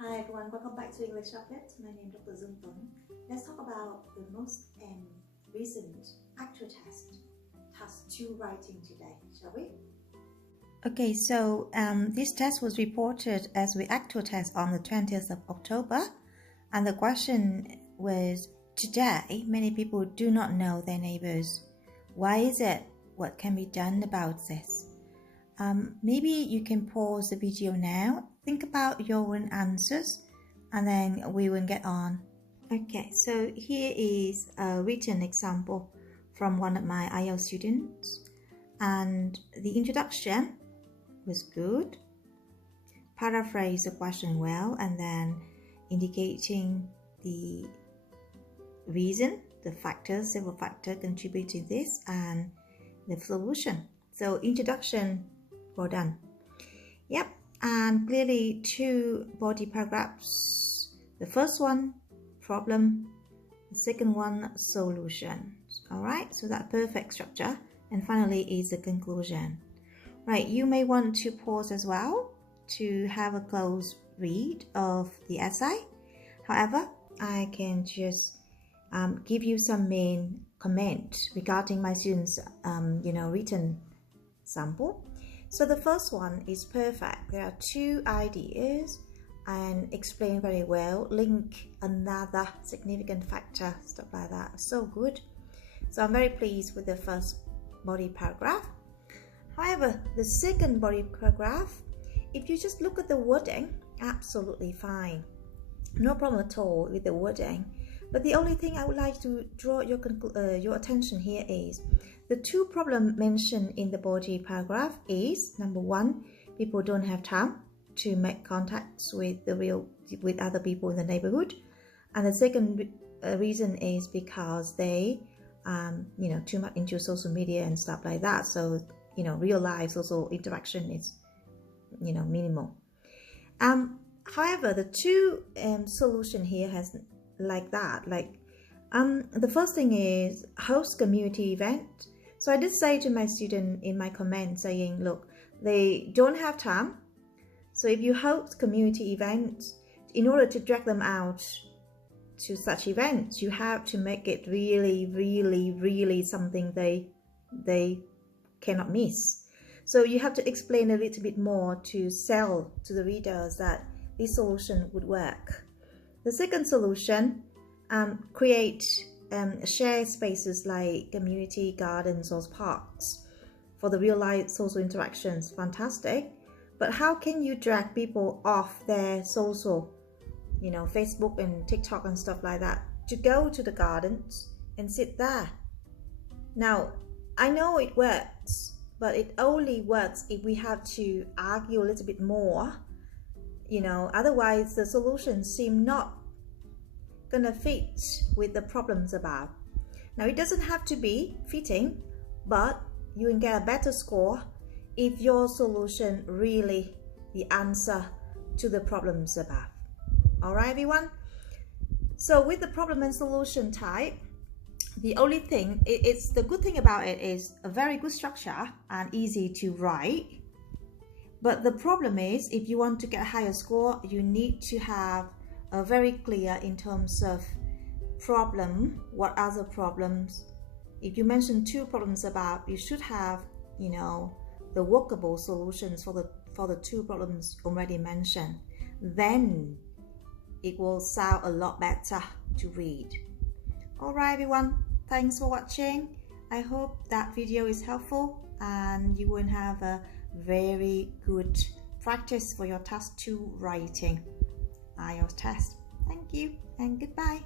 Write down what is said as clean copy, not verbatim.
Hi everyone, welcome back to English Update. My name is Dr. Dung Tuấn. Let's talk about the most recent actual test, Task 2 writing today, shall we? Okay, so this test was reported as the actual test on the 20th of October, and the question was, today many people do not know their neighbors. Why is it? What can be done about this? Maybe you can pause the video now, think about your own answers, and then we will get on. Okay, so here is a written example from one of my IELTS students, and the introduction was good. Paraphrase the question well, and then indicating the reason, the factors, several factors contribute to this, and the solution. So introduction, well done. Yep, and clearly two body paragraphs. The first one, problem. The second one, solution. All right, so that perfect structure. And finally is the conclusion. Right, you may want to pause as well to have a close read of the essay. However, I can just give you some main comment regarding my students' written sample. So the first one is perfect. There are two ideas and explain very well, link another significant factor, stuff like that. So good. So I'm very pleased with the first body paragraph. However, the second body paragraph, if you just look at the wording, absolutely fine. No problem at all with the wording. But the only thing I would like to draw your attention here is the two problems mentioned in the body paragraph is, number one, people don't have time to make contacts with other people in the neighborhood, and the second reason is because they too much into social media and stuff like that. So real life social interaction is minimal. However, the two solution here has like that. The first thing is host community event. So I did say to my student in my comment saying, look, they don't have time. So if you host community events, in order to drag them out to such events, you have to make it really something they cannot miss. So you have to explain a little bit more to sell to the readers that this solution would work. The second solution, create shared spaces like community gardens or parks for the real life social interactions. Fantastic. But how can you drag people off their social, Facebook and TikTok and stuff like that, to go to the gardens and sit there? Now, I know it works, but it only works if we have to argue a little bit more. Otherwise the solutions seem not gonna fit with the problems above. Now, it doesn't have to be fitting, but you can get a better score if your solution really the answer to the problems above. All right, everyone. So with the problem and solution type, the only thing, it's the good thing about it is a very good structure and easy to write. But the problem is, if you want to get a higher score, you need to have a very clear in terms of problem, what are the problems. If you mention two problems about, you should have, the workable solutions for the two problems already mentioned. Then it will sound a lot better to read. All right, everyone. Thanks for watching. I hope that video is helpful and you will have a very good practice for your task 2 writing IELTS test. Thank you and goodbye.